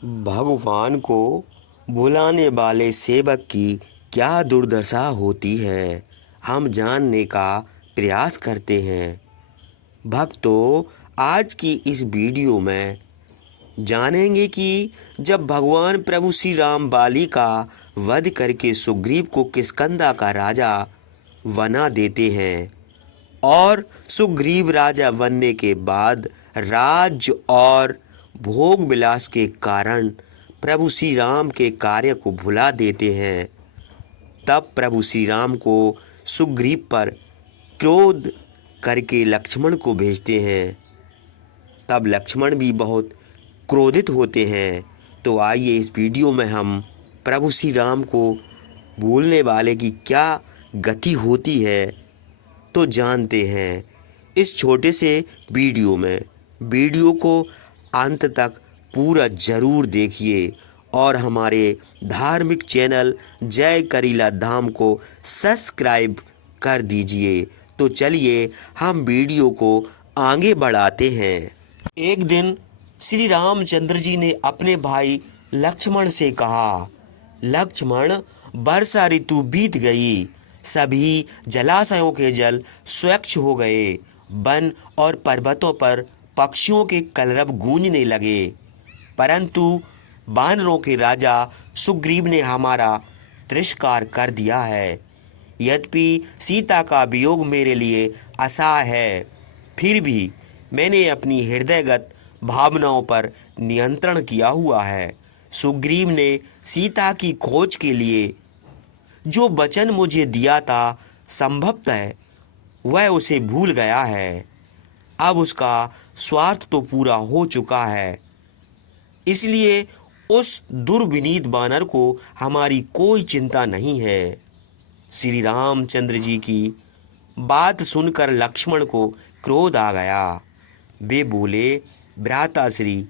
भगवान को बुलाने वाले सेवक की क्या दुर्दशा होती है, हम जानने का प्रयास करते हैं। भक्तों, आज की इस वीडियो में जानेंगे कि जब भगवान प्रभु श्री राम बाली का वध करके सुग्रीव को किष्किंधा का राजा बना देते हैं और सुग्रीव राजा बनने के बाद राज्य और भोग विलास के कारण प्रभु श्री राम के कार्य को भुला देते हैं, तब प्रभु श्री राम को सुग्रीव पर क्रोध करके लक्ष्मण को भेजते हैं। तब लक्ष्मण भी बहुत क्रोधित होते हैं। तो आइए इस वीडियो में हम प्रभु श्री राम को भूलने वाले की क्या गति होती है तो जानते हैं इस छोटे से वीडियो में। वीडियो को अंत तक पूरा ज़रूर देखिए और हमारे धार्मिक चैनल जय करीला धाम को सब्सक्राइब कर दीजिए। तो चलिए हम वीडियो को आगे बढ़ाते हैं। एक दिन श्री रामचंद्र जी ने अपने भाई लक्ष्मण से कहा, लक्ष्मण, वर्षा ऋतु बीत गई, सभी जलाशयों के जल स्वच्छ हो गए, वन और पर्वतों पर पक्षियों के कलरव गूंजने लगे, परंतु वानरों के राजा सुग्रीव ने हमारा तिरस्कार कर दिया है। यद्यपि सीता का वियोग मेरे लिए असह्य है, फिर भी मैंने अपनी हृदयगत भावनाओं पर नियंत्रण किया हुआ है। सुग्रीव ने सीता की खोज के लिए जो वचन मुझे दिया था, संभवतः वह उसे भूल गया है। अब उसका स्वार्थ तो पूरा हो चुका है, इसलिए उस दुर्विनीत वानर को हमारी कोई चिंता नहीं है। श्री रामचंद्र जी की बात सुनकर लक्ष्मण को क्रोध आ गया। वे बोले, भ्राताश्री,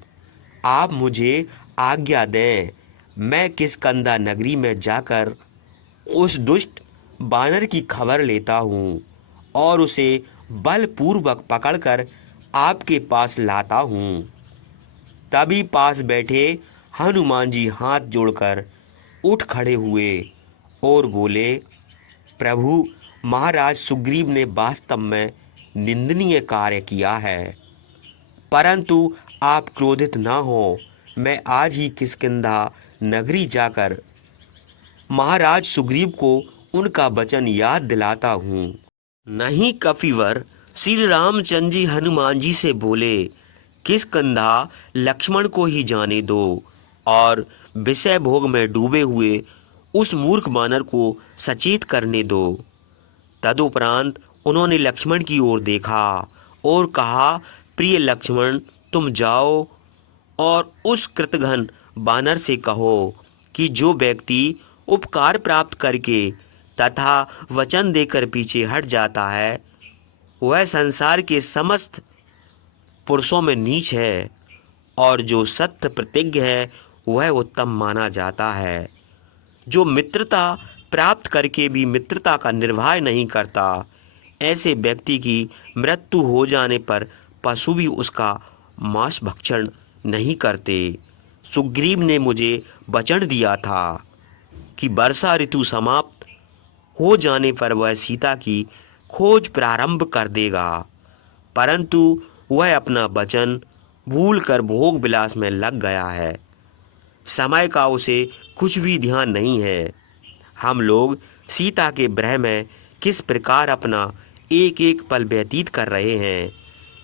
आप मुझे आज्ञा दें, मैं किष्किंधा नगरी में जाकर उस दुष्ट बानर की खबर लेता हूँ और उसे बलपूर्वक पकड़कर आपके पास लाता हूँ। तभी पास बैठे हनुमान जी हाथ जोड़कर उठ खड़े हुए और बोले, प्रभु, महाराज सुग्रीव ने वास्तव में निंदनीय कार्य किया है, परंतु आप क्रोधित ना हो। मैं आज ही किष्किंधा नगरी जाकर महाराज सुग्रीव को उनका वचन याद दिलाता हूँ। नहीं कपिवर श्री रामचंद्र जी हनुमान जी से बोले, किष्किंधा लक्ष्मण को ही जाने दो और विषय भोग में डूबे हुए उस मूर्ख बानर को सचेत करने दो। तदुपरांत उन्होंने लक्ष्मण की ओर देखा और कहा, प्रिय लक्ष्मण, तुम जाओ और उस कृतघ्न बानर से कहो कि जो व्यक्ति उपकार प्राप्त करके तथा वचन देकर पीछे हट जाता है, वह संसार के समस्त पुरुषों में नीच है, और जो सत्य प्रतिज्ञ है वह उत्तम माना जाता है। जो मित्रता प्राप्त करके भी मित्रता का निर्वाह नहीं करता, ऐसे व्यक्ति की मृत्यु हो जाने पर पशु भी उसका मांस भक्षण नहीं करते। सुग्रीव ने मुझे वचन दिया था कि वर्षा ऋतु समाप्त हो जाने पर वह सीता की खोज प्रारंभ कर देगा, परंतु वह अपना वचन भूलकर भोग विलास में लग गया है। समय का उसे कुछ भी ध्यान नहीं है। हम लोग सीता के विरह में किस प्रकार अपना एक एक पल व्यतीत कर रहे हैं,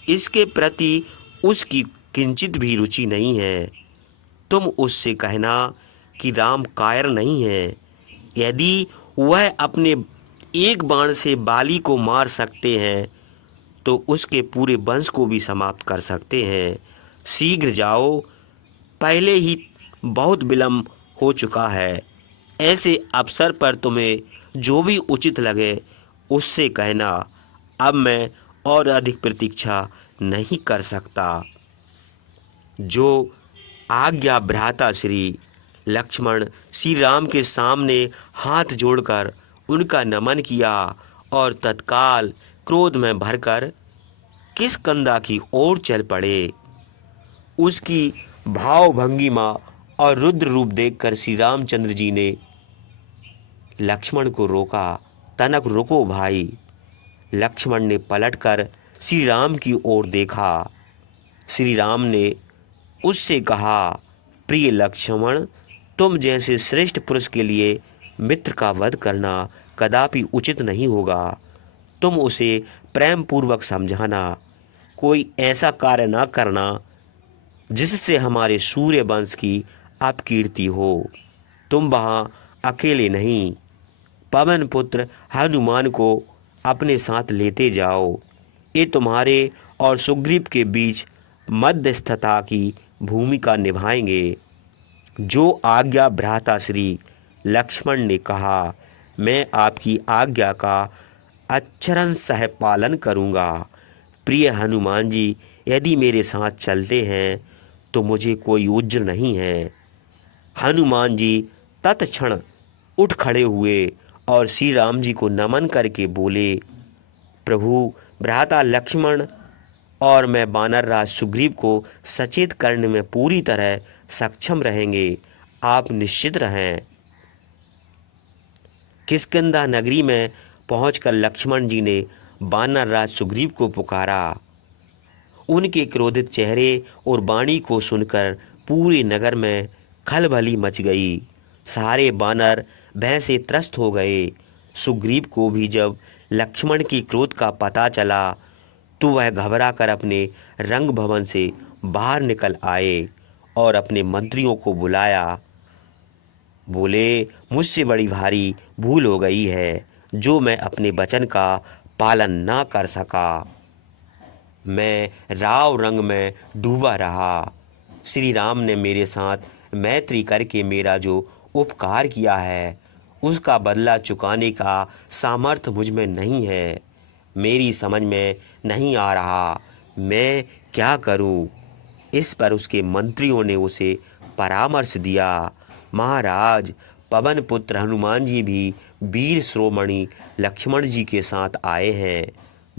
इसके प्रति उसकी किंचित भी रुचि नहीं है। तुम उससे कहना कि राम कायर नहीं है। यदि वह अपने एक बाण से बाली को मार सकते हैं तो उसके पूरे वंश को भी समाप्त कर सकते हैं। शीघ्र जाओ, पहले ही बहुत विलंब हो चुका है। ऐसे अवसर पर तुम्हें जो भी उचित लगे उससे कहना। अब मैं और अधिक प्रतीक्षा नहीं कर सकता। जो आज्ञा भ्राता श्री लक्ष्मण श्री राम के सामने हाथ जोड़कर उनका नमन किया और तत्काल क्रोध में भरकर किष्किंधा की ओर चल पड़े। उसकी भाव भंगिमा और रुद्र रूप देखकर श्री रामचंद्र जी ने लक्ष्मण को रोका। तनक, रुको भाई। लक्ष्मण ने पलटकर श्री राम की ओर देखा। श्री राम ने उससे कहा, प्रिय लक्ष्मण, तुम जैसे श्रेष्ठ पुरुष के लिए मित्र का वध करना कदापि उचित नहीं होगा। तुम उसे प्रेम पूर्वक समझाना, कोई ऐसा कार्य ना करना जिससे हमारे सूर्य वंश की अपकीर्ति हो। तुम वहाँ अकेले नहीं, पवन पुत्र हनुमान को अपने साथ लेते जाओ। ये तुम्हारे और सुग्रीव के बीच मध्यस्थता की भूमिका निभाएंगे। जो आज्ञा भ्राता श्री लक्ष्मण ने कहा, मैं आपकी आज्ञा का अक्षरशः सह पालन करूँगा। प्रिय हनुमान जी, यदि मेरे साथ चलते हैं तो मुझे कोई उज्र नहीं है। हनुमान जी तत्क्षण उठ खड़े हुए और श्री राम जी को नमन करके बोले, प्रभु, भ्राता लक्ष्मण और मैं वानरराज सुग्रीव को सचेत करने में पूरी तरह सक्षम रहेंगे। आप निश्चित रहें। किष्किंधा नगरी में पहुंचकर लक्ष्मण जी ने वानरराज सुग्रीव को पुकारा। उनके क्रोधित चेहरे और वाणी को सुनकर पूरे नगर में खलबली मच गई। सारे वानर भय से त्रस्त हो गए। सुग्रीव को भी जब लक्ष्मण की क्रोध का पता चला तो वह घबरा कर अपने रंग भवन से बाहर निकल आए और अपने मंत्रियों को बुलाया। बोले, मुझसे बड़ी भारी भूल हो गई है जो मैं अपने वचन का पालन ना कर सका। मैं राव रंग में डूबा रहा। श्री राम ने मेरे साथ मैत्री करके मेरा जो उपकार किया है उसका बदला चुकाने का सामर्थ्य मुझ में नहीं है। मेरी समझ में नहीं आ रहा मैं क्या करूं। इस पर उसके मंत्रियों ने उसे परामर्श दिया। महाराज, पवन पुत्र हनुमान जी भी वीर शिरोमणि लक्ष्मण जी के साथ आए हैं।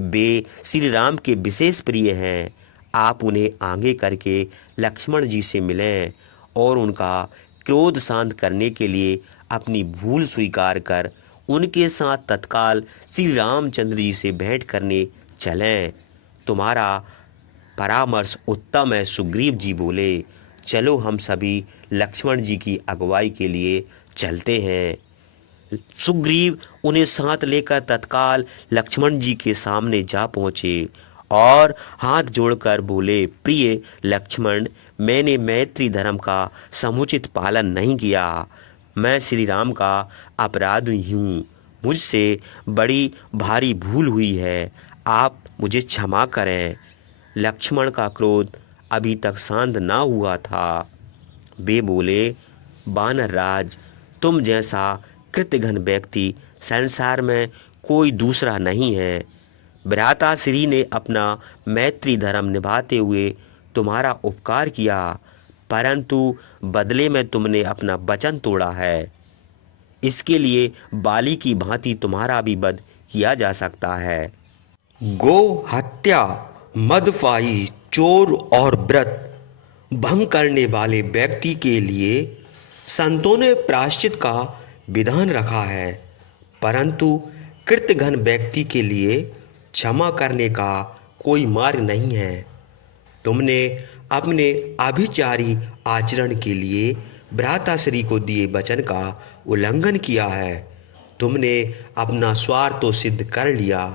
वे श्री राम के विशेष प्रिय हैं। आप उन्हें आगे करके लक्ष्मण जी से मिलें और उनका क्रोध शांत करने के लिए अपनी भूल स्वीकार कर उनके साथ तत्काल श्री रामचंद्र जी से भेंट करने चलें। तुम्हारा परामर्श उत्तम है। सुग्रीव जी बोले, चलो हम सभी लक्ष्मण जी की अगुवाई के लिए चलते हैं। सुग्रीव उन्हें साथ लेकर तत्काल लक्ष्मण जी के सामने जा पहुँचे और हाथ जोड़कर बोले, प्रिय लक्ष्मण, मैंने मैत्री धर्म का समुचित पालन नहीं किया। मैं श्री राम का अपराधी हूँ। मुझसे बड़ी भारी भूल हुई है। आप मुझे क्षमा करें। लक्ष्मण का क्रोध अभी तक शांत ना हुआ था। वे बोले, वानरराज, तुम जैसा कृतघ्न व्यक्ति संसार में कोई दूसरा नहीं है। भ्राता श्री ने अपना मैत्री धर्म निभाते हुए तुम्हारा उपकार किया, परंतु बदले में तुमने अपना वचन तोड़ा है। इसके लिए बाली की भांति तुम्हारा भी वध किया जा सकता है। गो हत्या, मदफाही, चोर और व्रत भंग करने वाले व्यक्ति के लिए संतों ने प्रायश्चित का विधान रखा है, परंतु कृतघ्न व्यक्ति के लिए क्षमा करने का कोई मार्ग नहीं है। तुमने अपने अभिचारी आचरण के लिए भ्राताश्री को दिए वचन का उल्लंघन किया है। तुमने अपना स्वार्थ तो सिद्ध कर लिया,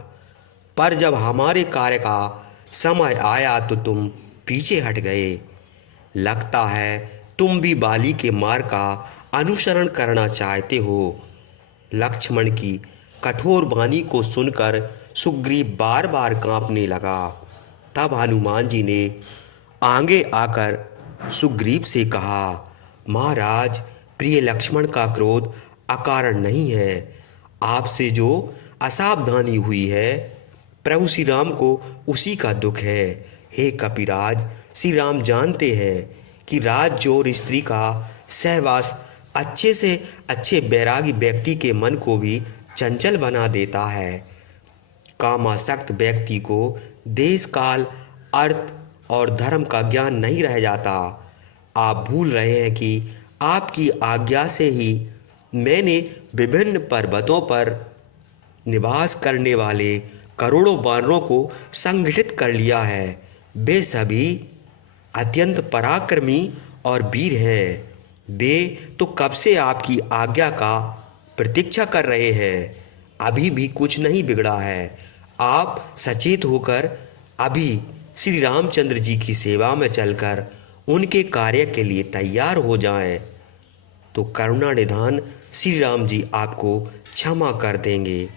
पर जब हमारे कार्य का समय आया तो तुम पीछे हट गए। लगता है तुम भी बाली के मार्ग का अनुसरण करना चाहते हो। लक्ष्मण की कठोर वाणी को सुनकर सुग्रीव बार बार कांपने लगा। तब हनुमान जी ने आगे आकर सुग्रीव से कहा, महाराज, प्रिय लक्ष्मण का क्रोध अकारण नहीं है। आपसे जो असावधानी हुई है प्रभु श्री राम को उसी का दुख है। हे कपिराज, श्री राम जानते हैं कि राज्य और स्त्री का सहवास अच्छे से अच्छे बैरागी व्यक्ति के मन को भी चंचल बना देता है। कामासक्त व्यक्ति को देश काल, अर्थ और धर्म का ज्ञान नहीं रह जाता। आप भूल रहे हैं कि आपकी आज्ञा से ही मैंने विभिन्न पर्वतों पर निवास करने वाले करोड़ों वानरों को संगठित कर लिया है। वे सभी अत्यंत पराक्रमी और वीर हैं। वे तो कब से आपकी आज्ञा का प्रतीक्षा कर रहे हैं। अभी भी कुछ नहीं बिगड़ा है। आप सचेत होकर अभी श्री रामचंद्र जी की सेवा में चलकर उनके कार्य के लिए तैयार हो जाएं, तो करुणा निधान श्री राम जी आपको क्षमा कर देंगे।